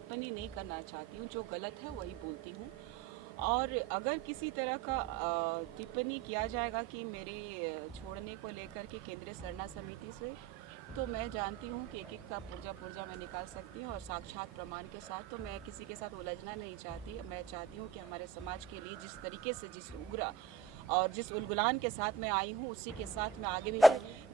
टिप्पणी नहीं करना चाहती हूँ। जो गलत है वही बोलती हूँ। और अगर किसी तरह का टिप्पणी किया जाएगा कि मेरे छोड़ने को लेकर के केंद्रीय सरना समिति से, तो मैं जानती हूँ कि एक एक का पुर्जा पुर्जा मैं निकाल सकती हूँ और साक्षात प्रमाण के साथ। तो मैं किसी के साथ उलझना नहीं चाहती। मैं चाहती हूँ कि हमारे समाज के लिए जिस तरीके से, जिस उग्र और जिस उलगुलान के साथ मैं आई हूँ, उसी के साथ मैं आगे भी।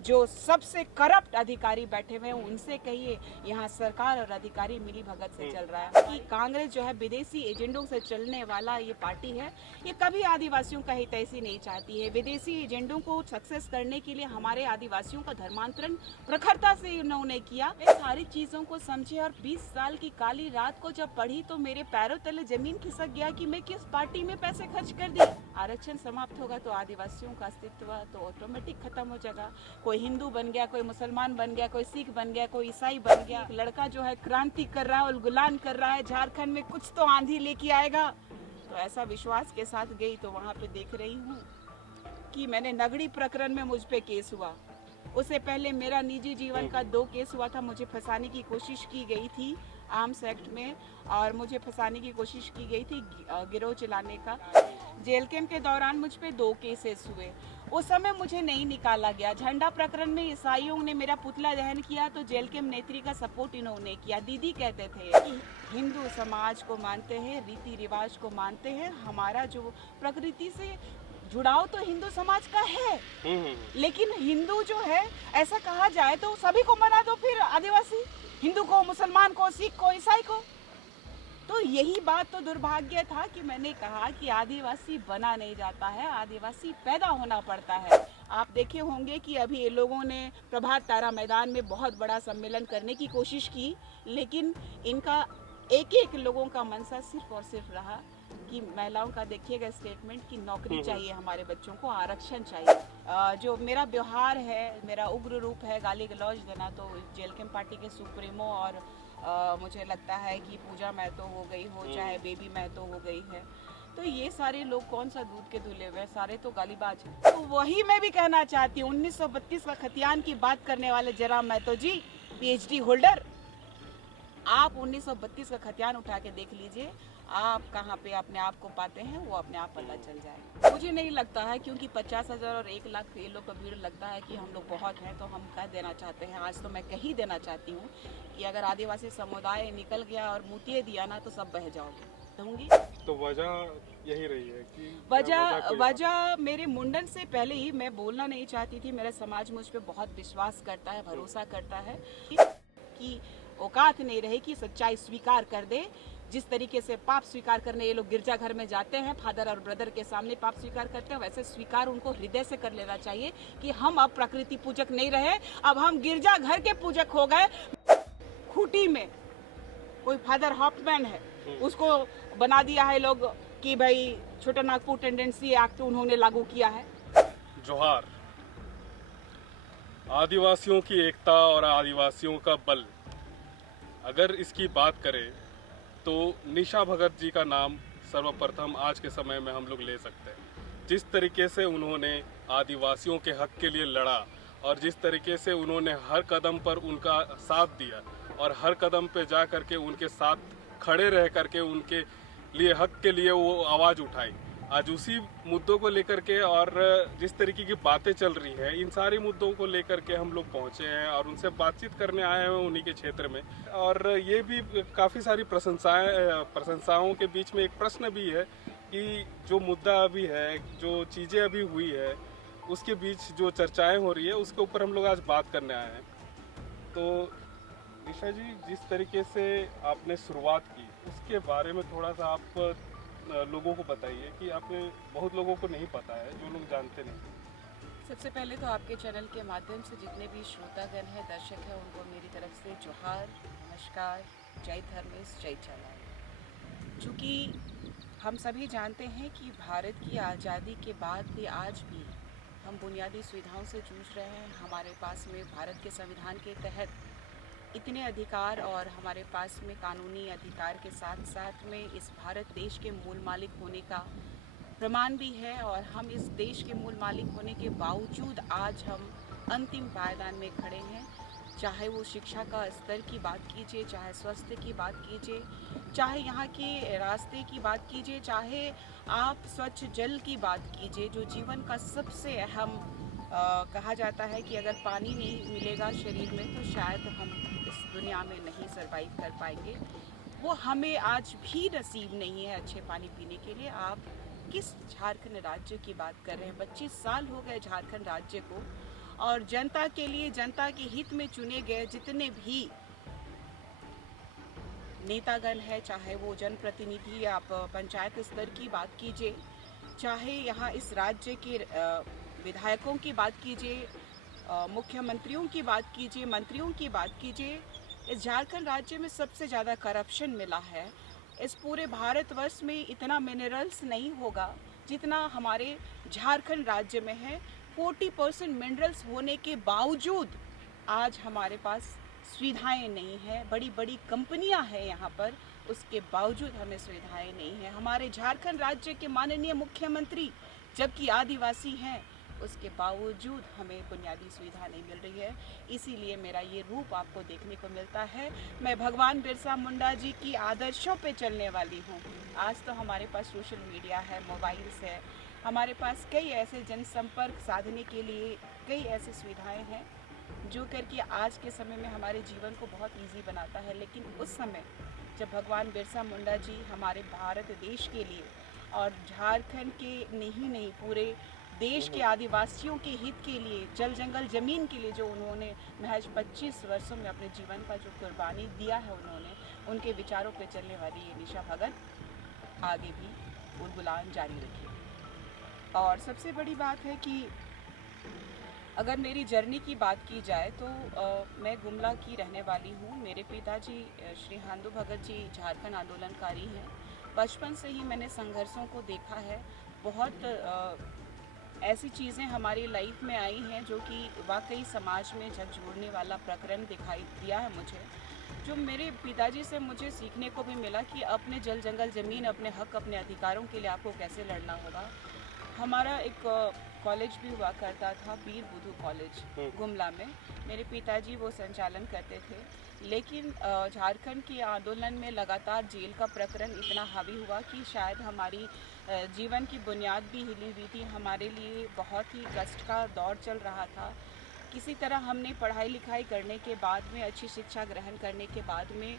जो सबसे करप्ट अधिकारी बैठे हुए हैं उनसे कहिए, यहाँ सरकार और अधिकारी मिली भगत से चल रहा है कि कांग्रेस जो है विदेशी एजेंडों से चलने वाला ये पार्टी है। ये कभी आदिवासियों का हित ऐसी नहीं चाहती है। विदेशी एजेंडों को सक्सेस करने के लिए हमारे आदिवासियों का धर्मांतरण प्रखरता से उन्होंने किया। ये सारी चीजों को समझे और 20 साल की काली रात को जब पढ़ी तो मेरे पैरों तले जमीन खिसक गया कि मैं किस पार्टी में पैसे खर्च कर दी। आरक्षण समाप्त होगा तो आदिवासियों का अस्तित्व तो ऑटोमेटिक खत्म हो जाएगा। कोई हिंदू बन गया, कोई मुसलमान बन गया, कोई सिख बन गया, कोई ईसाई बन गया। लड़का जो है क्रांति कर रहा है, उलगुलान कर रहा है, झारखंड में कुछ तो आंधी लेके आएगा। तो ऐसा विश्वास के साथ गई तो वहाँ पे देख रही हूँ कि मैंने नगड़ी प्रकरण में मुझ पे केस हुआ। उससे पहले मेरा निजी जीवन का 2 केस हुआ था। मुझे फंसाने की कोशिश की गई थी आर्म्स एक्ट में, और मुझे फंसाने की कोशिश की गई थी गिरोह चलाने का। जेल कैंप के दौरान मुझ पे 2 केसेस हुए। उस समय मुझे नहीं निकाला गया। झंडा प्रकरण में ईसाइयों ने मेरा पुतला दहन किया तो जेल कैंप नेत्री का सपोर्ट इन्होंने किया। दीदी कहते थे कि हिंदू समाज को मानते हैं, रीति रिवाज को मानते हैं। हमारा जो प्रकृति से जुड़ाव तो हिंदू समाज का है, लेकिन हिंदू जो है, ऐसा कहा जाए तो सभी को मना दो, फिर आदिवासी, हिंदू को, मुसलमान को, सिख को, ईसाई को। तो यही बात तो दुर्भाग्य था कि मैंने कहा कि आदिवासी बना नहीं जाता है, आदिवासी पैदा होना पड़ता है। आप देखे होंगे कि अभी ये लोगों ने प्रभात तारा मैदान में बहुत बड़ा सम्मेलन करने की कोशिश की, लेकिन इनका एक लोगों का मनसा सिर्फ और सिर्फ रहा कि महिलाओं का देखिएगा स्टेटमेंट कि नौकरी चाहिए, हमारे बच्चों को आरक्षण चाहिए। जो मेरा व्यवहार है, मेरा उग्र रूप है, गाली गलौज देना, तो जेल कैंप पार्टी के सुप्रीमो और मुझे लगता है कि पूजा महतो हो गई हो, चाहे बेबी महतो हो गई है, तो ये सारे लोग कौन सा दूध के धुले हुए, सारे तो गालीबाज हैं। तो वही मैं भी कहना चाहती हूँ। 1932 का खतियान की बात करने वाले जयराम महतो जी, PhD होल्डर, आप 1932 का खतियान उठा के देख लीजिए, आप कहाँ पे अपने आप को पाते हैं वो अपने आप पता चल जाए। मुझे नहीं लगता है, क्योंकि 50,000 और 1 लाख ये लोग का भीड़ लगता है कि हम लोग बहुत हैं, तो हम कह देना चाहते हैं। आज तो मैं कह ही देना चाहती हूँ कि अगर आदिवासी समुदाय निकल गया और मुतिये दिया ना तो सब बह जाओगे। दूंगी तो वजह यही रही है कि वजह मेरे मुंडन से पहले ही मैं बोलना नहीं चाहती थी। मेरा समाज मुझ पे बहुत विश्वास करता है, भरोसा करता है कि औकात नहीं रहे कि सच्चाई स्वीकार कर दे। जिस तरीके से पाप स्वीकार करने ये लोग गिरजाघर में जाते हैं, फादर और ब्रदर के सामने पाप स्वीकार करते हैं, वैसे स्वीकार उनको हृदय से कर लेना चाहिए कि हम अब प्रकृति पूजक नहीं रहे, अब हम गिरजाघर के पूजक हो गए। खूंटी में कोई फादर हॉफमैन है, उसको बना दिया है लोग कि भाई छोटा नागपुर टेंडेंसी एक्ट उन्होंने लागू किया है। जोहार। आदिवासियों की एकता और आदिवासियों का बल, अगर इसकी बात करें तो निशा भगत जी का नाम सर्वप्रथम आज के समय में हम लोग ले सकते हैं। जिस तरीके से उन्होंने आदिवासियों के हक के लिए लड़ा और जिस तरीके से उन्होंने हर कदम पर उनका साथ दिया और हर कदम पे जा करके उनके साथ खड़े रह करके उनके लिए, हक के लिए वो आवाज़ उठाई। आज उसी मुद्दों को लेकर के और जिस तरीके की बातें चल रही हैं, इन सारी मुद्दों को लेकर के हम लोग पहुंचे हैं और उनसे बातचीत करने आए हैं उन्हीं के क्षेत्र में। और ये भी काफ़ी सारी प्रशंसाओं के बीच में एक प्रश्न भी है कि जो मुद्दा अभी है, जो चीज़ें अभी हुई है, उसके बीच जो चर्चाएं हो रही है, उसके ऊपर हम लोग आज बात करने आए हैं। तो निशा जी, जिस तरीके से आपने शुरुआत की उसके बारे में थोड़ा सा आप लोगों को बताइए कि आपने, बहुत लोगों को नहीं पता है, जो लोग जानते नहीं। सबसे पहले तो आपके चैनल के माध्यम से जितने भी श्रोतागण हैं, दर्शक हैं, उनको मेरी तरफ से जोहार, नमस्कार, जय धर्मेश, जय चलाल। चूँकि हम सभी जानते हैं कि भारत की आज़ादी के बाद भी आज भी हम बुनियादी सुविधाओं से जूझ रहे हैं। हमारे पास में भारत के संविधान के तहत इतने अधिकार और हमारे पास में कानूनी अधिकार के साथ साथ में इस भारत देश के मूल मालिक होने का प्रमाण भी है, और हम इस देश के मूल मालिक होने के बावजूद आज हम अंतिम पायदान में खड़े हैं। चाहे वो शिक्षा का स्तर की बात कीजिए, चाहे स्वास्थ्य की बात कीजिए, चाहे यहाँ के रास्ते की बात कीजिए, चाहे आप स्वच्छ जल की बात कीजिए, जो जीवन का सबसे अहम कहा जाता है कि अगर पानी नहीं मिलेगा शरीर में तो शायद हम इस दुनिया में नहीं सरवाइव कर पाएंगे। वो हमें आज भी नसीब नहीं है अच्छे पानी पीने के लिए। आप किस झारखंड राज्य की बात कर रहे हैं? 25 साल हो गए झारखंड राज्य को, और जनता के लिए, जनता के हित में चुने गए जितने भी नेतागण है, चाहे वो जनप्रतिनिधि या आप पंचायत स्तर की बात कीजिए, चाहे यहाँ इस राज्य के विधायकों की बात कीजिए, मुख्यमंत्रियों की बात कीजिए, मंत्रियों की बात कीजिए, इस झारखंड राज्य में सबसे ज़्यादा करप्शन मिला है। इस पूरे भारतवर्ष में इतना मिनरल्स नहीं होगा जितना हमारे झारखंड राज्य में है। 40% मिनरल्स होने के बावजूद आज हमारे पास सुविधाएं नहीं हैं। बड़ी बड़ी कंपनियां हैं यहाँ पर, उसके बावजूद हमें सुविधाएं नहीं हैं। हमारे झारखंड राज्य के माननीय मुख्यमंत्री जबकि आदिवासी हैं, उसके बावजूद हमें बुनियादी सुविधा नहीं मिल रही है। इसीलिए मेरा ये रूप आपको देखने को मिलता है। मैं भगवान बिरसा मुंडा जी की आदर्शों पे चलने वाली हूँ। आज तो हमारे पास सोशल मीडिया है, मोबाइल्स है, हमारे पास कई ऐसे जनसंपर्क साधने के लिए कई ऐसी सुविधाएं हैं जो करके आज के समय में हमारे जीवन को बहुत ईजी बनाता है। लेकिन उस समय जब भगवान बिरसा मुंडा जी हमारे भारत देश के लिए और झारखंड के नहीं पूरे देश के आदिवासियों के हित के लिए, जल जंगल ज़मीन के लिए जो उन्होंने महज 25 वर्षों में अपने जीवन का जो कुर्बानी दिया है उन्होंने, उनके विचारों पे चलने वाली ये निशा भगत आगे भी उड़गुलान जारी रखी। और सबसे बड़ी बात है कि अगर मेरी जर्नी की बात की जाए तो मैं गुमला की रहने वाली हूँ। मेरे पिताजी श्री हांदू भगत जी झारखंड आंदोलनकारी हैं। बचपन से ही मैंने संघर्षों को देखा है। बहुत ऐसी चीज़ें हमारी लाइफ में आई हैं जो कि वाकई समाज में झकझोरने वाला प्रकरण दिखाई दिया है मुझे, जो मेरे पिताजी से मुझे सीखने को भी मिला कि अपने जल जंगल ज़मीन, अपने हक, अपने अधिकारों के लिए आपको कैसे लड़ना होगा। हमारा एक कॉलेज भी हुआ करता था, वीर बुधू कॉलेज गुमला में। मेरे पिताजी वो संचालन करते थे, लेकिन झारखंड के आंदोलन में लगातार जेल का प्रकरण इतना हावी हुआ कि शायद हमारी जीवन की बुनियाद भी हिली हुई थी। हमारे लिए बहुत ही कष्ट का दौर चल रहा था। किसी तरह हमने पढ़ाई लिखाई करने के बाद में, अच्छी शिक्षा ग्रहण करने के बाद में,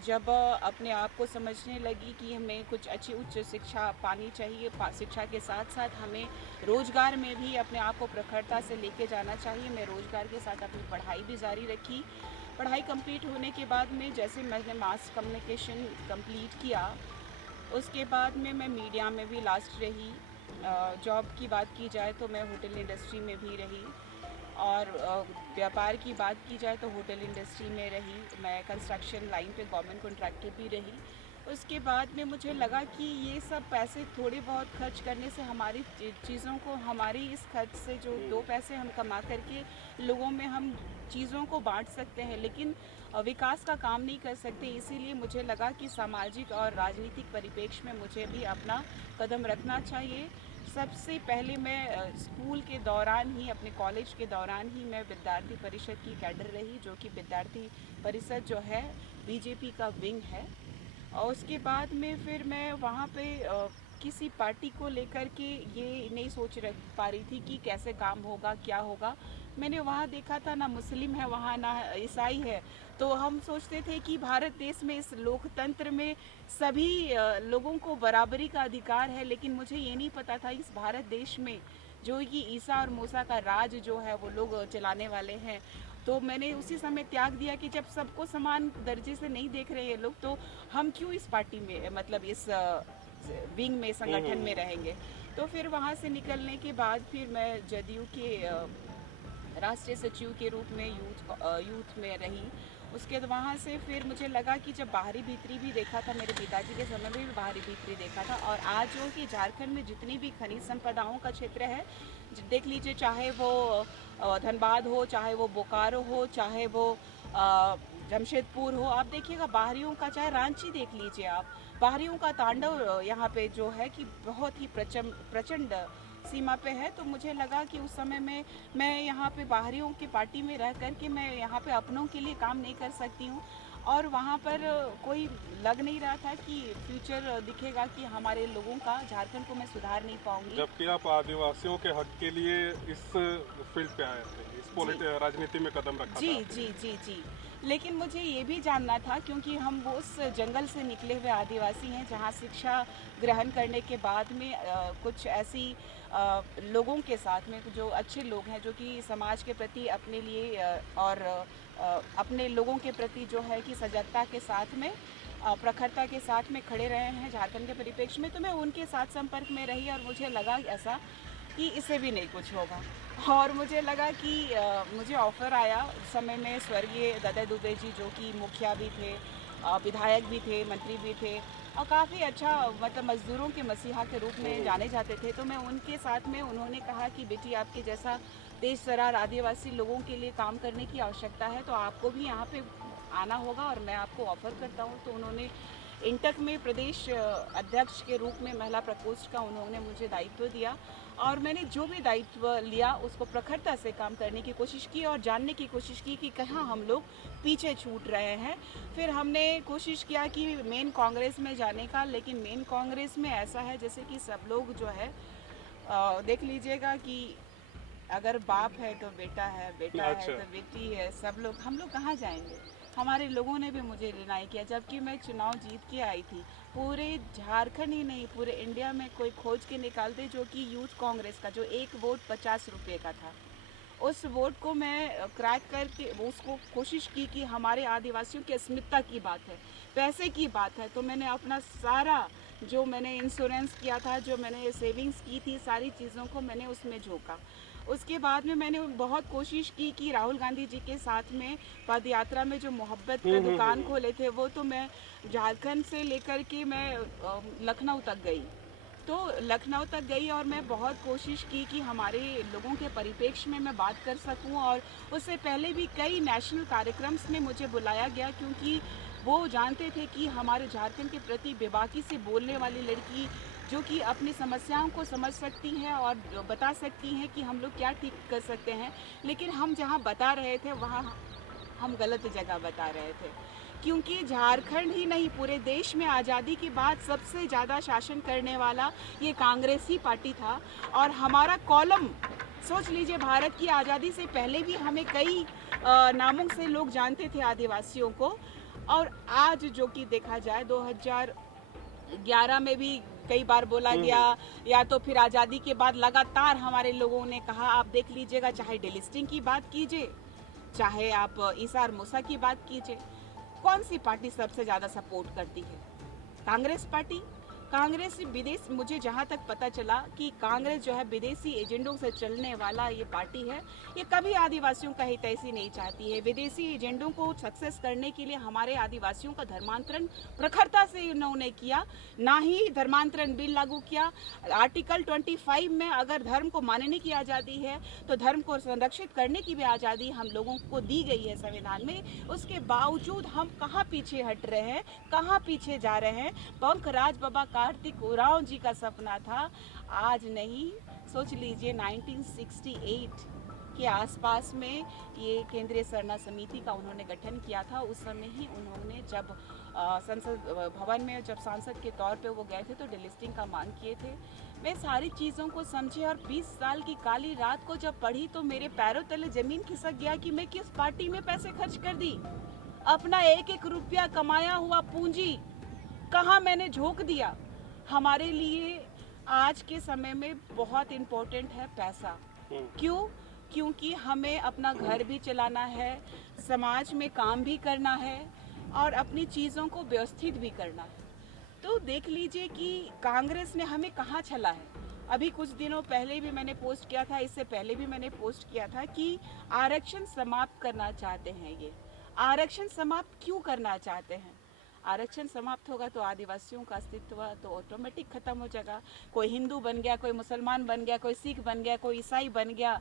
जब अपने आप को समझने लगी कि हमें कुछ अच्छी उच्च शिक्षा पानी चाहिए, शिक्षा के साथ साथ हमें रोज़गार में भी अपने आप को प्रखरता से लेके जाना चाहिए, मैं रोज़गार के साथ अपनी पढ़ाई भी जारी रखी। पढ़ाई कंप्लीट होने के बाद में जैसे मैंने मास कम्युनिकेशन कंप्लीट किया, उसके बाद में मैं मीडिया में भी लास्ट रही। जॉब की बात की जाए तो मैं होटल इंडस्ट्री में भी रही, और व्यापार की बात की जाए तो होटल इंडस्ट्री में रही। मैं कंस्ट्रक्शन लाइन पे गवर्नमेंट कॉन्ट्रैक्टर भी रही। उसके बाद में मुझे लगा कि ये सब पैसे थोड़े बहुत खर्च करने से हमारी चीज़ों को, हमारी इस खर्च से जो 2 पैसे हम कमा करके लोगों में हम चीज़ों को बांट सकते हैं, लेकिन विकास का काम नहीं कर सकते। इसीलिए मुझे लगा कि सामाजिक और राजनीतिक परिप्रेक्ष्य में मुझे भी अपना कदम रखना चाहिए। सबसे पहले मैं स्कूल के दौरान ही, अपने कॉलेज के दौरान ही मैं विद्यार्थी परिषद की कैडर रही, जो कि विद्यार्थी परिषद जो है बीजेपी का विंग है। और उसके बाद में फिर मैं वहाँ पे किसी पार्टी को लेकर के ये नहीं सोच पा रही थी कि कैसे काम होगा, क्या होगा। मैंने वहाँ देखा था ना मुस्लिम है वहाँ, ना ईसाई है, तो हम सोचते थे कि भारत देश में, इस लोकतंत्र में सभी लोगों को बराबरी का अधिकार है। लेकिन मुझे ये नहीं पता था इस भारत देश में जो कि ईसा और मूसा का राज जो है वो लोग चलाने वाले हैं। तो मैंने उसी समय त्याग दिया कि जब सबको समान दर्जे से नहीं देख रहे हैं लोग, तो हम क्यों इस पार्टी में, मतलब इस विंग में, संगठन में रहेंगे। तो फिर वहाँ से निकलने के बाद फिर मैं जदयू के राष्ट्रीय सचिव के रूप में यूथ में रही। उसके बाद वहाँ से फिर मुझे लगा कि जब बाहरी भीतरी भी देखा था, मेरे पिताजी के समय में भी बाहरी भीतरी देखा था, और आज जो कि झारखंड में जितनी भी खनिज संपदाओं का क्षेत्र है, देख लीजिए, चाहे वो धनबाद हो, चाहे वो बोकारो हो, चाहे वो जमशेदपुर हो, आप देखिएगा बाहरियों का, चाहे रांची देख लीजिए आप, बाहरियों का तांडव यहाँ पे जो है कि बहुत ही प्रचंड सीमा पे है। तो मुझे लगा कि उस समय में मैं यहाँ पे बाहरियों की पार्टी में रह कर के मैं यहाँ पे अपनों के लिए काम नहीं कर सकती हूँ, और वहाँ पर कोई लग नहीं रहा था कि फ्यूचर दिखेगा कि हमारे लोगों का, झारखंड को मैं सुधार नहीं पाऊंगी। जबकि आप आदिवासियों के हक के लिए इस फील्ड पे आए थे, इस राजनीति में कदम रखा जी था आपने। जी जी जी। लेकिन मुझे ये भी जानना था, क्योंकि हम वो उस जंगल से निकले हुए आदिवासी हैं जहाँ शिक्षा ग्रहण करने के बाद में कुछ ऐसी लोगों के साथ में जो अच्छे लोग हैं, जो कि समाज के प्रति अपने लिए और अपने लोगों के प्रति जो है कि सजगता के साथ में, प्रखरता के साथ में खड़े रहे हैं झारखंड के परिप्रेक्ष्य में, तो मैं उनके साथ संपर्क में रही और मुझे लगा ऐसा कि इससे भी नहीं कुछ होगा। और मुझे लगा कि मुझे ऑफ़र आया उस समय में स्वर्गीय दत्ता दुबे जी, जो कि मुखिया भी थे, विधायक भी थे, मंत्री भी थे, और काफ़ी अच्छा मतलब मज़दूरों के मसीहा के रूप में जाने जाते थे। तो मैं उनके साथ में, उन्होंने कहा कि बेटी आपके जैसा देश सरार आदिवासी लोगों के लिए काम करने की आवश्यकता है, तो आपको भी यहाँ पे आना होगा और मैं आपको ऑफ़र करता हूँ। तो उन्होंने इंटक में प्रदेश अध्यक्ष के रूप में महिला प्रकोष्ठ का उन्होंने मुझे दायित्व दिया, और मैंने जो भी दायित्व लिया उसको प्रखरता से काम करने की कोशिश की और जानने की कोशिश की कि कहाँ हम लोग पीछे छूट रहे हैं। फिर हमने कोशिश किया कि मेन कांग्रेस में जाने का, लेकिन मेन कांग्रेस में ऐसा है जैसे कि सब लोग जो है देख लीजिएगा कि अगर बाप है तो बेटा है, बेटा है अच्छा। तो बेटी है, सब लोग, हम लोग कहाँ जाएंगे। हमारे लोगों ने भी मुझे डिनाई किया, जबकि मैं चुनाव जीत के आई थी। पूरे झारखंड ही नहीं, पूरे इंडिया में कोई खोज के निकाल दे जो कि यूथ कांग्रेस का जो एक वोट 50 रुपये का था, उस वोट को मैं क्रैक करके उसको कोशिश की कि हमारे आदिवासियों की अस्मिता की बात है, पैसे की बात है। तो मैंने अपना सारा जो मैंने इंश्योरेंस किया था, जो मैंने सेविंग्स की थी, सारी चीज़ों को मैंने उसमें झोंका। उसके बाद में मैंने बहुत कोशिश की कि राहुल गांधी जी के साथ में पद यात्रा में जो मोहब्बत का दुकान खोले थे, वो तो मैं झारखंड से लेकर के मैं लखनऊ तक गई। तो लखनऊ तक गई और मैं बहुत कोशिश की कि हमारे लोगों के परिप्रेक्ष्य में मैं बात कर सकूं, और उससे पहले भी कई नेशनल कार्यक्रम्स में मुझे बुलाया गया, क्योंकि वो जानते थे कि हमारे झारखंड के प्रति बेबाकी से बोलने वाली लड़की, जो कि अपनी समस्याओं को समझ सकती हैं और बता सकती हैं कि हम लोग क्या ठीक कर सकते हैं। लेकिन हम जहाँ बता रहे थे वहाँ हम गलत जगह बता रहे थे, क्योंकि झारखंड ही नहीं पूरे देश में आज़ादी के बाद सबसे ज़्यादा शासन करने वाला ये कांग्रेस ही पार्टी था। और हमारा कॉलम सोच लीजिए, भारत की आज़ादी से पहले भी हमें कई नामों से लोग जानते थे आदिवासियों को, और आज जो कि देखा जाए 2011 में भी कई बार बोला गया, या तो फिर आज़ादी के बाद लगातार हमारे लोगों ने कहा। आप देख लीजिएगा, चाहे डेलिस्टिंग की बात कीजिए, चाहे आप ईसार मूसा की बात कीजिए, कौन सी पार्टी सबसे ज़्यादा सपोर्ट करती है? कांग्रेस पार्टी। कांग्रेस विदेश, मुझे जहाँ तक पता चला कि कांग्रेस जो है विदेशी एजेंडों से चलने वाला ये पार्टी है। ये कभी आदिवासियों का हित ऐसी नहीं चाहती है। विदेशी एजेंडों को सक्सेस करने के लिए हमारे आदिवासियों का धर्मांतरण प्रखरता से उन्होंने किया, ना ही धर्मांतरण बिल लागू किया। आर्टिकल 25 में अगर धर्म को मानने की आज़ादी है, तो धर्म को संरक्षित करने की भी आज़ादी हम लोगों को दी गई है संविधान में। उसके बावजूद हम कहाँ पीछे हट रहे हैं, कहाँ पीछे जा रहे हैं। पंकराज बाबा कार्तिक उरांव जी का सपना था, आज नहीं, सोच लीजिए 1968 के आसपास में ये केंद्रीय सरना समिति का उन्होंने गठन किया था। उस समय ही उन्होंने जब संसद भवन में जब सांसद के तौर पे वो गए थे, तो डिलिस्टिंग का मांग किए थे। मैं सारी चीज़ों को समझी और 20 साल की काली रात को जब पढ़ी, तो मेरे पैरों तले ज़मीन खिसक गया कि मैं किस पार्टी में पैसे खर्च कर दी। अपना एक एक रुपया कमाया हुआ पूंजी कहाँ मैंने झोंक दिया। हमारे लिए आज के समय में बहुत इम्पोर्टेंट है पैसा। क्यों? क्योंकि हमें अपना घर भी चलाना है, समाज में काम भी करना है, और अपनी चीज़ों को व्यवस्थित भी करना है। तो देख लीजिए कि कांग्रेस ने हमें कहाँ छला है। अभी कुछ दिनों पहले भी मैंने पोस्ट किया था, इससे पहले भी मैंने पोस्ट किया था कि आरक्षण समाप्त करना चाहते हैं। ये आरक्षण समाप्त क्यों करना चाहते हैं? आरक्षण समाप्त होगा तो आदिवासियों का अस्तित्व तो ऑटोमेटिक खत्म हो जाएगा। कोई हिंदू बन गया, कोई मुसलमान बन गया, कोई सिख बन गया, कोई ईसाई बन गया,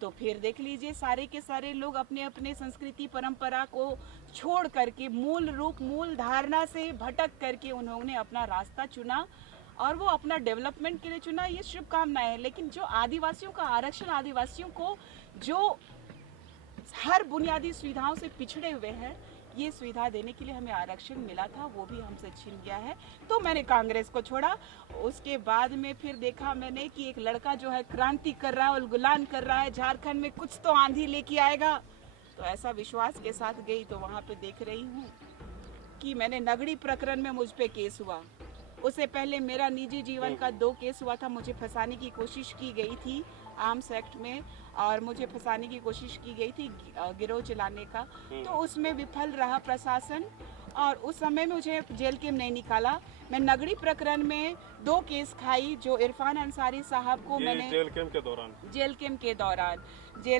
तो फिर देख लीजिए सारे के सारे लोग अपने अपने संस्कृति परंपरा को छोड़ करके, मूल रूप मूल धारणा से भटक करके उन्होंने अपना रास्ता चुना। और वो अपना डेवलपमेंट के लिए चुना, ये शुभकामनाएं है। लेकिन जो आदिवासियों का आरक्षण, आदिवासियों को जो हर बुनियादी सुविधाओं से पिछड़े हुए हैं, ये सुविधा देने के लिए हमें आरक्षण मिला था, वो भी हमसे छिन गया है। तो मैंने कांग्रेस को छोड़ा। उसके बाद में फिर देखा मैंने कि एक लड़का जो है क्रांति कर रहा है, उलगुलान कर रहा है, झारखंड में कुछ तो आंधी लेके आएगा। तो ऐसा विश्वास के साथ गई, तो वहाँ पे देख रही हूँ कि मैंने नगड़ी प्रकरण में मुझ पे केस हुआ। उससे पहले मेरा निजी जीवन का 2 केस हुआ था। मुझे फंसाने की कोशिश की गई थी आर्म्स एक्ट में, और मुझे फंसाने की कोशिश की गई थी गिरोह चलाने का। तो उसमें विफल रहा प्रशासन, और उस समय में मुझे जेल के नहीं निकाला। मैं नगड़ी प्रकरण में 2 केस खाई, जो इरफान अंसारी साहब को मैंने जेल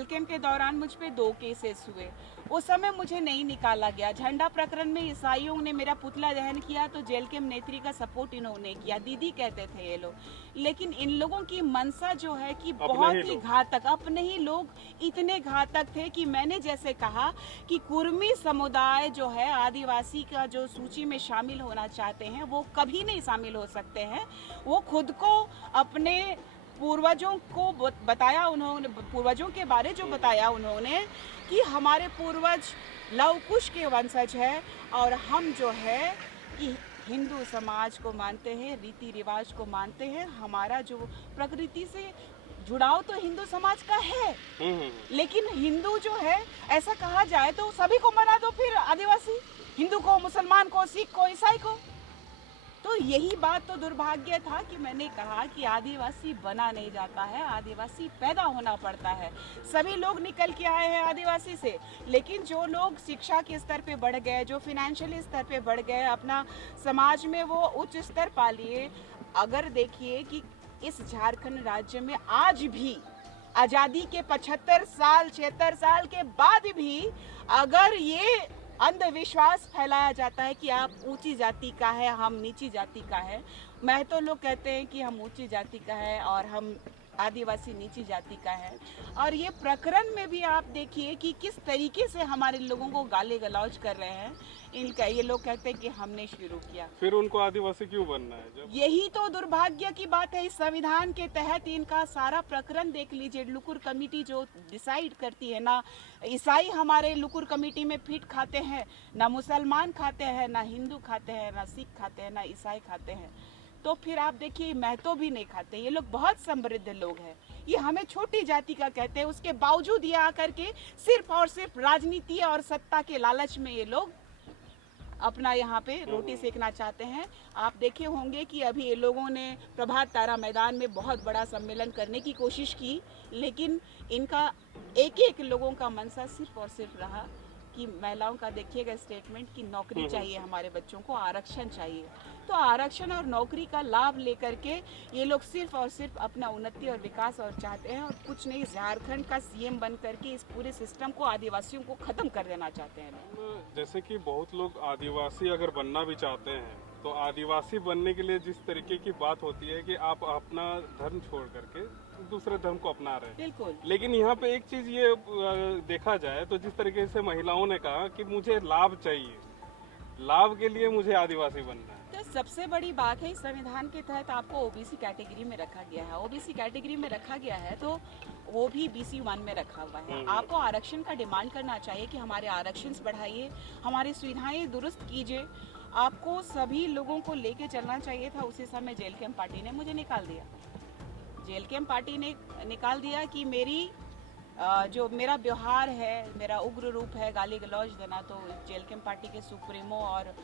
कैंप के दौरान मुझ पे 2 केसेस हुए। उस समय मुझे नहीं निकाला गया। झंडा प्रकरण में ईसाइयों ने मेरा पुतला दहन किया, तो जेल कैंप नेत्री का सपोर्ट इन्होंने किया, दीदी कहते थे ये लोग। लेकिन इन लोगों की मनसा जो है कि बहुत ही घातक, अपने ही लोग इतने घातक थे कि मैंने जैसे कहा कि कुर्मी समुदाय जो है, आदिवासी का जो सूची में शामिल होना चाहते हैं, वो कभी नहीं शामिल हो सकते हैं। वो खुद को अपने पूर्वजों को बताया उन्होंने, पूर्वजों के बारे जो बताया उन्होंने कि हमारे पूर्वज लव कुश के वंशज है, और हम जो है कि हिंदू समाज को मानते हैं, रीति रिवाज को मानते हैं। हमारा जो प्रकृति से जुड़ाव तो हिंदू समाज का है, लेकिन हिंदू जो है, ऐसा कहा जाए तो सभी को मना दो, फिर आदिवासी, हिंदू को, मुसलमान को, सिख को, ईसाई को। तो यही बात तो दुर्भाग्य था कि मैंने कहा कि आदिवासी बना नहीं जाता है, आदिवासी पैदा होना पड़ता है। सभी लोग निकल के आए हैं आदिवासी से, लेकिन जो लोग शिक्षा के स्तर पे बढ़ गए, जो फाइनेंशियली स्तर पे बढ़ गए, अपना समाज में वो उच्च स्तर पा लिए। अगर देखिए कि इस झारखंड राज्य में आज भी आज़ादी के 75 साल 76 साल के बाद भी अगर ये अंधविश्वास फैलाया जाता है कि आप ऊंची जाति का है, हम नीची जाति का है। मैं तो लोग कहते हैं कि हम ऊंची जाति का है और हम आदिवासी नीची जाति का है। और ये प्रकरण में भी आप देखिए कि किस तरीके से हमारे लोगों को गाली गलौज कर रहे हैं। इनका ये लोग कहते हैं कि हमने शुरू किया, फिर उनको आदिवासी क्यों बनना है? जब यही तो दुर्भाग्य की बात है। इस संविधान के तहत इनका सारा प्रकरण देख लीजिए। लुकुर कमेटी जो डिसाइड करती है, ना ईसाई हमारे लुकुर कमेटी में फिट खाते हैं, ना मुसलमान खाते हैं, ना हिंदू खाते हैं, ना सिख खाते हैं, ना ईसाई खाते हैं। तो फिर आप देखिए महतो भी नहीं खाते। ये लोग बहुत समृद्ध लोग हैं, ये हमें छोटी जाति का कहते हैं। उसके बावजूद ये आकर के सिर्फ और सिर्फ राजनीति और सत्ता के लालच में ये लोग अपना यहाँ पे रोटी सेकना चाहते हैं। आप देखे होंगे कि अभी ये लोगों ने प्रभात तारा मैदान में बहुत बड़ा सम्मेलन करने की कोशिश की, लेकिन इनका एक एक लोगों का मनसा सिर्फ और सिर्फ रहा कि महिलाओं का देखिएगा स्टेटमेंट कि नौकरी चाहिए, हमारे बच्चों को आरक्षण चाहिए। तो आरक्षण और नौकरी का लाभ लेकर के ये लोग सिर्फ और सिर्फ अपना उन्नति और विकास और चाहते हैं, और कुछ नहीं। झारखंड का सीएम बन करके इस पूरे सिस्टम को, आदिवासियों को खत्म कर देना चाहते हैं। जैसे कि बहुत लोग आदिवासी अगर बनना भी चाहते हैं, तो आदिवासी बनने के लिए जिस तरीके की बात होती है कि आप अपना धर्म छोड़ करके दूसरे धर्म को अपना रहे हैं। बिल्कुल। लेकिन यहाँ पे एक चीज ये देखा जाए तो जिस तरीके से महिलाओं ने कहा कि मुझे लाभ चाहिए, लाभ के लिए मुझे आदिवासी बनना है। तो सबसे बड़ी बात है, इस संविधान के तहत आपको ओबीसी कैटेगरी में रखा गया है। ओबीसी कैटेगरी में रखा गया है तो वो भी BC 1 में रखा हुआ है। आपको आरक्षण का डिमांड करना चाहिए कि हमारे आरक्षण बढ़ाइए, हमारी सुविधाएं दुरुस्त कीजिए। आपको सभी लोगों को लेके चलना चाहिए था। उसी समय जेल कैंप पार्टी ने मुझे निकाल दिया। जेल कैंप पार्टी ने निकाल दिया कि मेरी जो मेरा व्यवहार है, मेरा उग्र रूप है, गाली गलौज देना। तो जेल कैंप पार्टी के सुप्रीमो और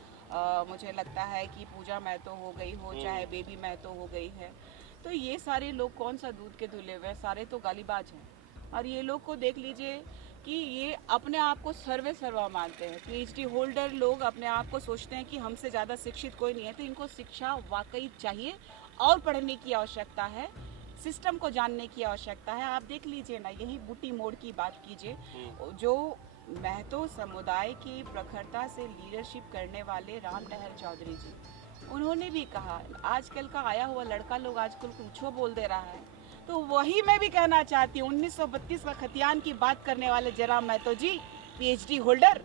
मुझे लगता है कि पूजा महतो हो गई हो, चाहे बेबी महतो हो गई है, तो ये सारे लोग कौन सा दूध के धुले हुए, सारे तो गालीबाज हैं। और ये लोग को देख लीजिए कि ये अपने आप को सर्वा मानते हैं। PhD होल्डर लोग अपने आप को सोचते हैं कि हमसे ज़्यादा शिक्षित कोई नहीं है। तो इनको शिक्षा वाकई चाहिए और पढ़ने की आवश्यकता है, सिस्टम को जानने की आवश्यकता है। आप देख लीजिए ना, यही बूटी मोड़ की बात कीजिए, जो महतो समुदाय की प्रखरता से लीडरशिप करने वाले राम नहर चौधरी जी, उन्होंने भी कहा आजकल का आया हुआ लड़का लोग आजकल कुछ बोल दे रहा है। तो वही मैं भी कहना चाहती हूँ, 1932 का खतियान की बात करने वाले जयराम महतो जी, PhD होल्डर,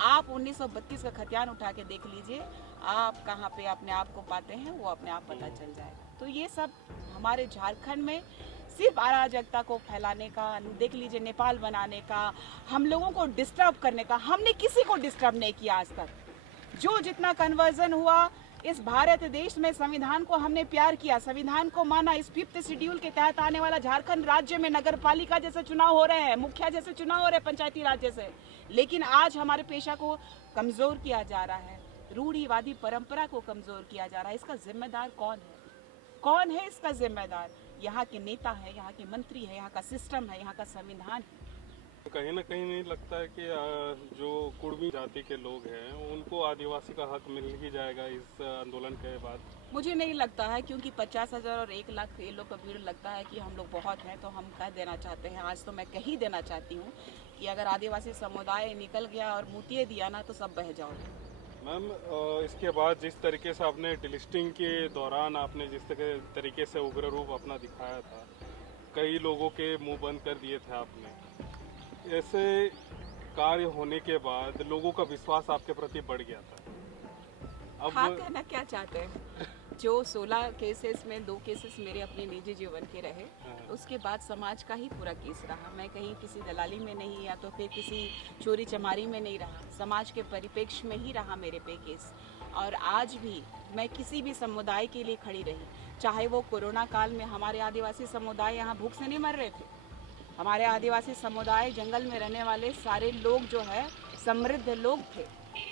आप 1932 का खतियान उठा के देख लीजिए, आप कहाँ पे अपने आप को पाते हैं वो अपने आप पता चल जाएगा। तो ये सब हमारे झारखंड में सिर्फ अराजकता को फैलाने का, देख लीजिए नेपाल बनाने का, हम लोगों को डिस्टर्ब करने का। हमने किसी को डिस्टर्ब नहीं किया आज तक। जो जितना कन्वर्जन हुआ इस भारत देश में, संविधान को हमने प्यार किया, संविधान को माना। इस 5th शेड्यूल के तहत आने वाला झारखंड राज्य में नगर पालिका जैसे चुनाव हो रहे हैं, मुखिया जैसे चुनाव हो रहे हैं, पंचायती राज जैसे। लेकिन आज हमारे पेशा को कमजोर किया जा रहा है, रूढ़िवादी परंपरा को कमजोर किया जा रहा है। इसका जिम्मेदार कौन है? कौन है इसका जिम्मेदार? यहाँ के नेता है, यहाँ के मंत्री है, यहाँ का सिस्टम है, यहाँ का संविधान है। कहीं ना कहीं नहीं लगता है कि जो कुड़मी जाति के लोग हैं उनको आदिवासी का हक मिल ही जाएगा इस आंदोलन के बाद? मुझे नहीं लगता है, क्योंकि 50,000 और 1 लाख ये लोग का भीड़ लगता है कि हम लोग बहुत हैं तो हम कह देना चाहते हैं। आज तो मैं कह ही देना चाहती हूँ कि अगर आदिवासी समुदाय निकल गया और मुतिये दिया ना तो सब बह जाओगे। मैम, इसके बाद जिस तरीके से आपने डिलिस्टिंग के दौरान आपने जिस तरीके से उग्र रूप अपना दिखाया था, कई लोगों के मुंह बंद कर दिए थे आपने। ऐसे कार्य होने के बाद लोगों का विश्वास आपके प्रति बढ़ गया था। अब हाँ, कहना क्या चाहते हैं? जो 16 केसेस में 2 केसेस मेरे अपने निजी जीवन के रहे, उसके बाद समाज का ही पूरा केस रहा। मैं कहीं किसी दलाली में नहीं, या तो फिर किसी चोरी चमारी में नहीं रहा, समाज के परिप्रेक्ष्य में ही रहा मेरे पे केस। और आज भी मैं किसी भी समुदाय के लिए खड़ी रही, चाहे वो कोरोना काल में हमारे आदिवासी समुदाय यहाँ भूख से नहीं मर रहे थे। हमारे आदिवासी समुदाय, जंगल में रहने वाले सारे लोग जो है समृद्ध लोग थे।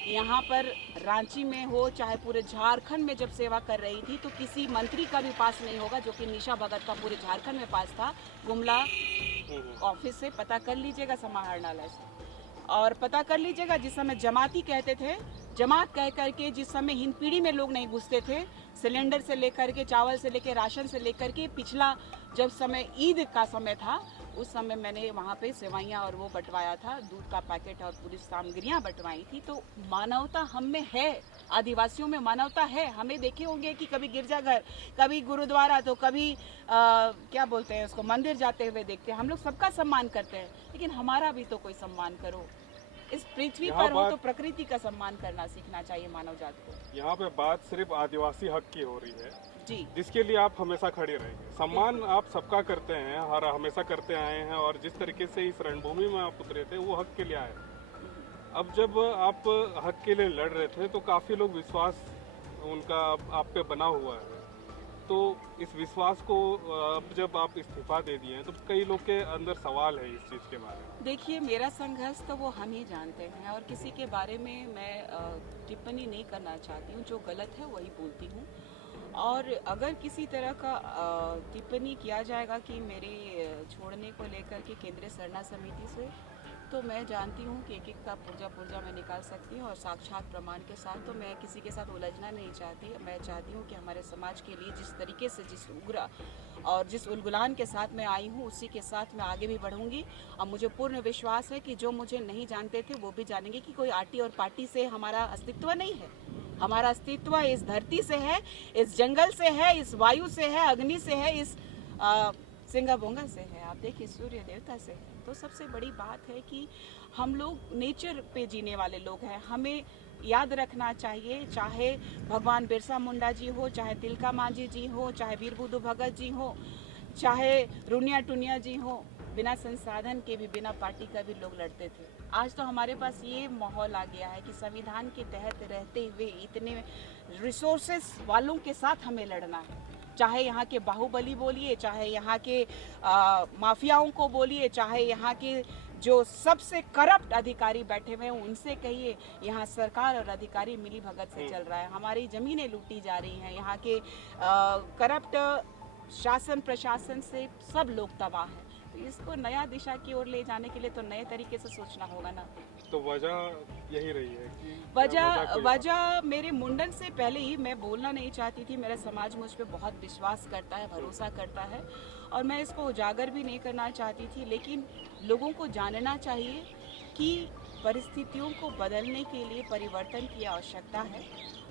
यहाँ पर रांची में हो चाहे पूरे झारखंड में जब सेवा कर रही थी, तो किसी मंत्री का भी पास नहीं होगा जो कि निशा भगत का पूरे झारखंड में पास था। गुमला ऑफिस से पता कर लीजिएगा, समाहरणालय से, और पता कर लीजिएगा जिस समय जमाती कहते थे, जमात कह करके जिस समय हिंदपीढ़ी में लोग नहीं घुसते थे, सिलेंडर से लेकर के, चावल से लेकर, राशन से लेकर के, पिछला जब समय ईद का समय था उस समय मैंने वहाँ पे सेवाइयाँ और वो बंटवाया था, दूध का पैकेट और पूरी सामग्रियाँ बंटवाई थी। तो मानवता हम में है, आदिवासियों में मानवता है। हमें देखे होंगे कि कभी गिरजाघर, कभी गुरुद्वारा, तो कभी क्या बोलते हैं उसको, मंदिर जाते हुए देखते हैं। हम लोग सबका सम्मान करते हैं, लेकिन हमारा भी तो कोई सम्मान करो। इस पृथ्वी पर हो तो प्रकृति का सम्मान करना सीखना चाहिए मानव जात को। यहाँ पे बात सिर्फ आदिवासी हक की हो रही है जी, जिसके लिए आप हमेशा खड़े रहेंगे। सम्मान आप सबका करते हैं, हर हमेशा करते आए हैं, और जिस तरीके से इस रणभूमि में आप उतरे थे वो हक के लिए आए। अब जब आप हक के लिए लड़ रहे थे तो काफ़ी लोग विश्वास उनका आप पे बना हुआ है, तो इस विश्वास को अब जब आप इस्तीफा दे दिए हैं तो कई लोग के अंदर सवाल है इस चीज़ के बारे में। देखिए, मेरा संघर्ष तो वो हम ही जानते हैं और किसी के बारे में मैं टिप्पणी नहीं करना चाहती हूँ। जो गलत है वही बोलती हूँ। और अगर किसी तरह का टिप्पणी किया जाएगा कि मेरे छोड़ने को लेकर के केंद्रीय सरना समिति से, तो मैं जानती हूँ कि एक का पुर्जा मैं निकाल सकती हूँ और साक्षात प्रमाण के साथ। तो मैं किसी के साथ उलझना नहीं चाहती। मैं चाहती हूँ कि हमारे समाज के लिए जिस तरीके से, जिस उग्र और जिस उलगुलान के साथ मैं आई हूँ, उसी के साथ मैं आगे भी बढ़ूंगी। और मुझे पूर्ण विश्वास है कि जो मुझे नहीं जानते थे वो भी जानेंगे कि कोई आर्टी और पार्टी से हमारा अस्तित्व नहीं है। हमारा अस्तित्व इस धरती से है, इस जंगल से है, इस वायु से है, अग्नि से है, इस सिंगा बोंगा से है, आप देखिए सूर्य देवता से है। तो सबसे बड़ी बात है कि हम लोग नेचर पे जीने वाले लोग हैं। हमें याद रखना चाहिए, चाहे भगवान बिरसा मुंडा जी हो, चाहे तिलका मांझी जी हो, चाहे वीर बुद्धू भगत जी हो, चाहे रुनिया टुनिया जी हो, बिना संसाधन के भी, बिना पार्टी का भी लोग लड़ते थे। आज तो हमारे पास ये माहौल आ गया है कि संविधान के तहत रहते हुए इतने रिसोर्सेस वालों के साथ हमें लड़ना है। चाहे यहाँ के बाहुबली बोलिए, चाहे यहाँ के माफियाओं को बोलिए, चाहे यहाँ के जो सबसे करप्ट अधिकारी बैठे हुए हैं उनसे कहिए। यहाँ सरकार और अधिकारी मिली भगत से चल रहा है। हमारी ज़मीनें लूटी जा रही हैं। यहाँ के करप्ट शासन प्रशासन से सब लोग तबाह हैं। तो इसको नया दिशा की ओर ले जाने के लिए तो नए तरीके से सोचना होगा ना। तो वजह यही रही है कि वजह मेरे मुंडन से पहले ही मैं बोलना नहीं चाहती थी। मेरा समाज मुझ पे बहुत विश्वास करता है, भरोसा करता है, और मैं इसको उजागर भी नहीं करना चाहती थी। लेकिन लोगों को जानना चाहिए कि परिस्थितियों को बदलने के लिए परिवर्तन की आवश्यकता है।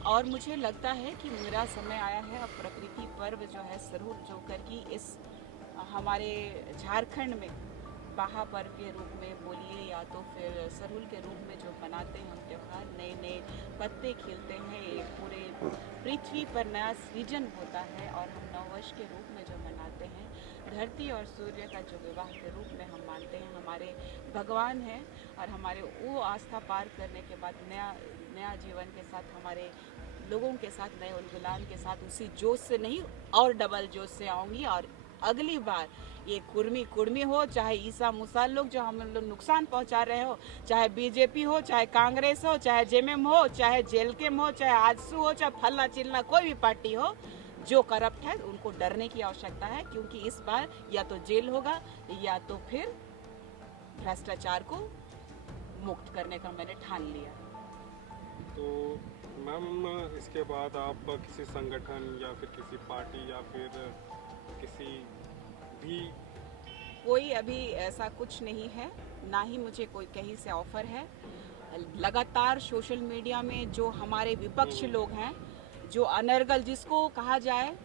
और मुझे लगता है कि मेरा समय आया है। अब प्रकृति पर्व जो है शुरू जो कर की इस हमारे झारखंड में महापर्व के रूप में बोलिए या तो फिर सरहुल के रूप में जो मनाते हैं हम त्यौहार, नए नए पत्ते खिलते हैं, एक पूरे पृथ्वी पर नया सृजन होता है और हम नववर्ष के रूप में जो मनाते हैं, धरती और सूर्य का जो विवाह के रूप में हम मानते हैं, हमारे भगवान हैं और हमारे वो आस्था पार करने के बाद नया जीवन के साथ हमारे लोगों के साथ नए उलगुलान के साथ उसी जोश से नहीं और डबल जोश से आऊँगी और अगली बार ये कुर्मी हो, चाहे ईसा मूसा लोग जो हम लोग नुकसान पहुंचा रहे हो, चाहे बीजेपी हो, चाहे कांग्रेस हो, चाहे जेएमएम हो, चाहे जेलकेम हो, चाहे आजसू हो, चाहे फल्ला चिल्ला कोई भी पार्टी हो, जो करप्ट है उनको डरने की आवश्यकता है, क्योंकि इस बार या तो जेल होगा या तो फिर भ्रष्टाचार को मुक्त करने का मैंने ठान लिया। तो मैम, इसके बाद आप किसी संगठन या फिर किसी पार्टी या फिर किसी भी कोई अभी ऐसा कुछ नहीं है, ना ही मुझे कोई कहीं से ऑफर है। लगातार सोशल मीडिया में जो हमारे विपक्ष लोग हैं, जो अनर्गल जिसको कहा जाए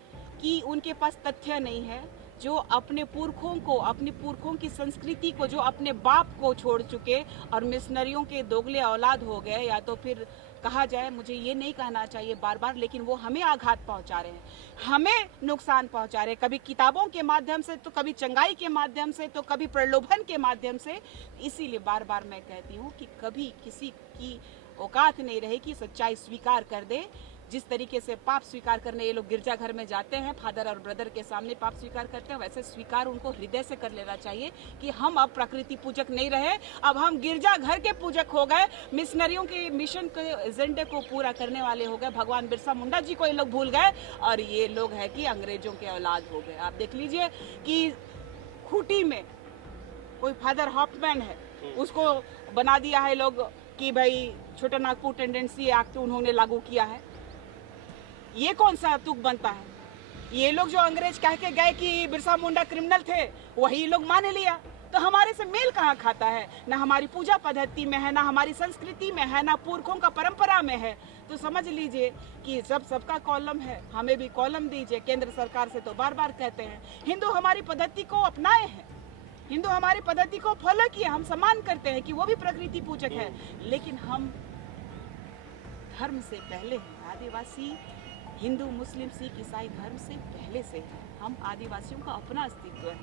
कि उनके पास तथ्य नहीं है, जो अपने पुरखों की संस्कृति को, जो अपने बाप को छोड़ चुके और मिशनरियों के दोगले औलाद हो गए, या तो फिर कहा जाए, मुझे ये नहीं कहना चाहिए बार बार, लेकिन वो हमें आघात पहुंचा रहे हैं, हमें नुकसान पहुंचा रहे हैं, कभी किताबों के माध्यम से, तो कभी चंगाई के माध्यम से, तो कभी प्रलोभन के माध्यम से। इसीलिए बार बार मैं कहती हूँ कि कभी किसी की औकात नहीं रहे कि सच्चाई स्वीकार कर दे। जिस तरीके से पाप स्वीकार करने ये लोग गिरजाघर में जाते हैं, फादर और ब्रदर के सामने पाप स्वीकार करते हैं, वैसे स्वीकार उनको हृदय से कर लेना चाहिए कि हम अब प्रकृति पूजक नहीं रहे, अब हम गिरजाघर के पूजक हो गए, मिशनरियों के मिशन के एजेंडे को पूरा करने वाले हो गए, भगवान बिरसा मुंडा जी को ये लोग भूल गए और ये लोग है कि अंग्रेजों के औलाद हो गए। आप देख लीजिए कि खूंटी में कोई फादर हॉफमैन है, उसको बना दिया है लोग कि भाई छोटा नागपुर टेंडेंसी एक्ट उन्होंने लागू किया है। ये कौन सा तुक बनता है? ये लोग जो अंग्रेज कह के गए कि बिरसा मुंडा क्रिमिनल थे, वही लोग मान लिया, तो हमारे से मेल कहाँ खाता है? ना हमारी पूजा पद्धति में है, ना हमारी संस्कृति में है, ना पुरखों का परंपरा में है। तो समझ लीजिए कि सबका कॉलम है, हमें भी कॉलम दीजिए। केंद्र सरकार से तो बार बार कहते हैं, हिंदू हमारी पद्धति को अपनाए हैं, हिंदू हमारी पद्धति को फॉलो किए, हम सम्मान करते हैं कि वो भी प्रकृति पूजक है, लेकिन हम धर्म से पहले हैं। आदिवासी हिंदू, मुस्लिम, सिख, ईसाई धर्म से पहले से है। हम आदिवासियों का अपना अस्तित्व है,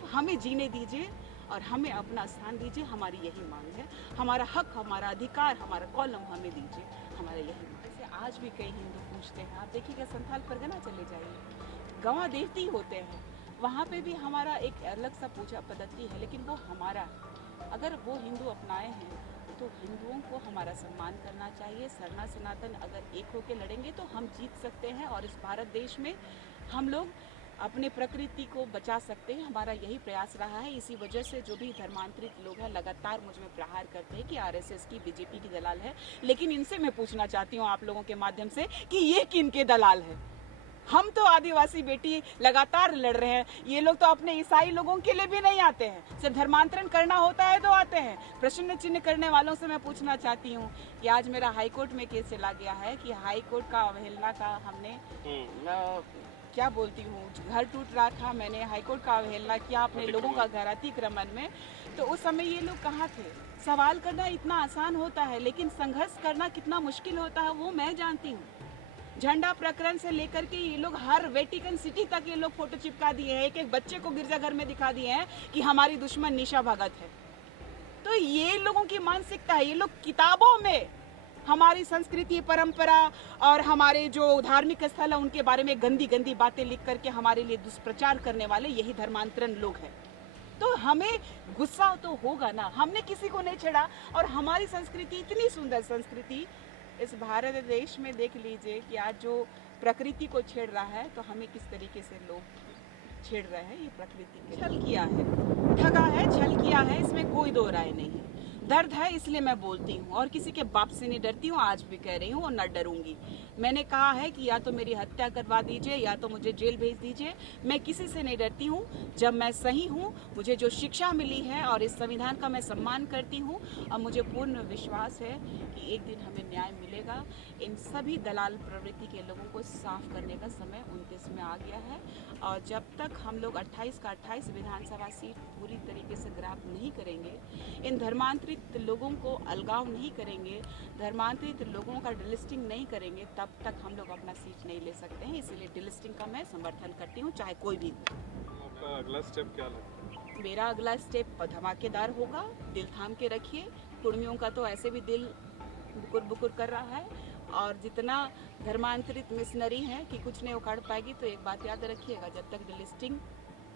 तो हमें जीने दीजिए और हमें अपना स्थान दीजिए। हमारी यही मांग है, हमारा हक, हमारा अधिकार, हमारा कॉलम हमें दीजिए, हमारा यही मांग है। आज भी कई हिंदू पूछते हैं, आप देखिएगा संथाल परगना चले जाइए, गवाह देवती होते हैं, वहाँ पे भी हमारा एक अलग सा पूजा पद्धति है, लेकिन वो हमारा है। अगर वो हिंदू अपनाए हैं तो हिंदुओं को हमारा सम्मान करना चाहिए। सरना सनातन अगर एक होकर लड़ेंगे तो हम जीत सकते हैं और इस भारत देश में हम लोग अपने प्रकृति को बचा सकते हैं। हमारा यही प्रयास रहा है। इसी वजह से जो भी धर्मांतरित लोग हैं लगातार मुझ में प्रहार करते हैं कि आरएसएस की, बीजेपी की दलाल है। लेकिन इनसे मैं पूछना चाहती हूँ आप लोगों के माध्यम से कि ये किन के दलाल है? हम तो आदिवासी बेटी लगातार लड़ रहे हैं, ये लोग तो अपने ईसाई लोगों के लिए भी नहीं आते हैं। सिर्फ धर्मांतरण करना होता है तो आते हैं। प्रश्न चिन्ह करने वालों से मैं पूछना चाहती हूँ कि आज मेरा हाईकोर्ट में केस चला गया है कि हाईकोर्ट का अवहेलना का हमने क्या बोलती हूँ, घर टूट रहा था, मैंने हाईकोर्ट का अवहेलना किया अपने लोगों का घर अतिक्रमण में। तो उस समय ये लोग कहाँ थे? सवाल करना इतना आसान होता है, लेकिन संघर्ष करना कितना मुश्किल होता है वो मैं जानती हूँ। झंडा प्रकरण से लेकर के ये लोग हर वेटिकन सिटी तक ये लोग फोटो चिपका दिए हैं, एक बच्चे को गिरजाघर में दिखा दिए हैं कि हमारी दुश्मन निशा भगत है। तो ये लोगों की मानसिकता है। ये लोग किताबों में हमारी संस्कृति, परंपरा और हमारे जो धार्मिक स्थल है उनके बारे में गंदी गंदी बातें लिख करके हमारे लिए दुष्प्रचार करने वाले यही धर्मांतरण लोग हैं। तो हमें गुस्सा तो होगा ना, हमने किसी को नहीं छेड़ा और हमारी संस्कृति इतनी सुंदर संस्कृति इस भारत देश में देख लीजिए कि आज जो प्रकृति को छेड़ रहा है तो हमें किस तरीके से लोग छेड़ रहे हैं। ये प्रकृति छल किया है, ठगा है, छल किया है, इसमें कोई दो राय नहीं है। दर्द है इसलिए मैं बोलती हूँ और किसी के बाप से नहीं डरती हूँ, आज भी कह रही हूँ और न डरूंगी। मैंने कहा है कि या तो मेरी हत्या करवा दीजिए या तो मुझे जेल भेज दीजिए, मैं किसी से नहीं डरती हूँ। जब मैं सही हूँ, मुझे जो शिक्षा मिली है और इस संविधान का मैं सम्मान करती हूँ और मुझे पूर्ण विश्वास है कि एक दिन हमें न्याय मिलेगा, इन सभी दलाल प्रवृत्ति के लोगों को साफ करने का समय 29 में आ गया है। और जब तक हम लोग 28 का 28 विधानसभा सीट पूरी तरीके से ग्राप नहीं करेंगे, इन धर्मांतरित लोगों को अलगाव नहीं करेंगे, धर्मांतरित लोगों का डिलिस्टिंग नहीं करेंगे, तब तक हम लोग अपना सीट नहीं ले सकते हैं। इसीलिए डिलिस्टिंग का मैं समर्थन करती हूँ, चाहे कोई भी हो। आपका अगला स्टेप क्या लगता है? मेरा अगला स्टेप धमाकेदार होगा। दिल थाम के रखिए, कुर्मियों का तो ऐसे भी दिल बुकुर बुकुर कर रहा है, और जितना धर्मांतरित मिशनरी है कि कुछ नहीं उखाड़ पाएगी, तो एक बात याद रखिएगा, जब तक डिलिस्टिंग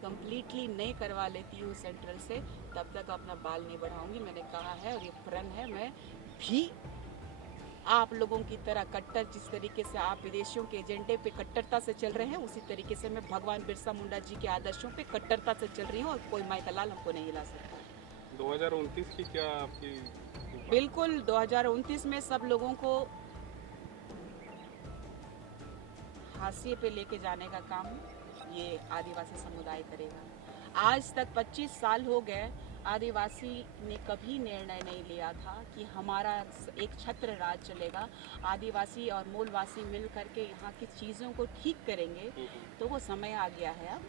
कंप्लीटली नहीं करवा लेती हूँ सेंट्रल से, तब तक अपना बाल नहीं बढ़ाऊंगी। मैंने कहा है और ये प्रण है। मैं भी आप लोगों की तरह कट्टर, जिस तरीके से आप विदेशियों के एजेंडे पे कट्टरता से चल रहे हैं, उसी तरीके से मैं भगवान बिरसा मुंडा जी के आदर्शों पे कट्टरता से चल रही हूँ, और कोई माइकलाल हमको नहीं हिला सकता। 2029 की क्या आपकी? बिल्कुल 2029 में सब लोगों को हाशिए पे लेके जाने का काम ये आदिवासी समुदाय करेगा। आज तक 25 साल हो गए, आदिवासी ने कभी निर्णय नहीं लिया था कि हमारा एक छत्र राज चलेगा, आदिवासी और मूलवासी मिल करके यहाँ की चीज़ों को ठीक करेंगे। तो वो समय आ गया है अब,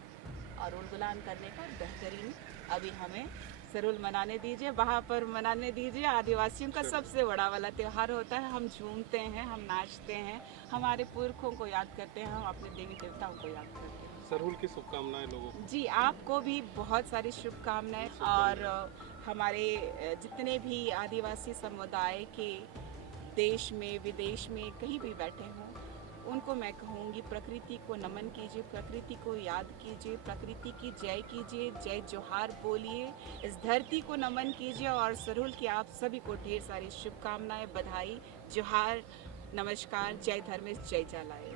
और उलगुलान करने का बेहतरीन। अभी हमें सरुल मनाने दीजिए, वहाँ पर मनाने दीजिए। आदिवासियों का सबसे बड़ा वाला त्यौहार होता है। हम झूमते हैं, हम नाचते हैं, हमारे पुरखों को याद करते हैं, हम अपने देवी देवताओं को याद करते हैं। सरहुल की शुभकामनाएं लोगों को। जी, आपको भी बहुत सारी शुभकामनाएं। और हमारे जितने भी आदिवासी समुदाय के देश में विदेश में कहीं भी बैठे हों, उनको मैं कहूँगी, प्रकृति को नमन कीजिए, प्रकृति को याद कीजिए, प्रकृति की जय कीजिए, जय जोहार बोलिए, इस धरती को नमन कीजिए। और सरहुल की आप सभी को ढेर सारी शुभकामनाएं, बधाई, जोहार, नमस्कार, जय धर्मेश, जय जालाए।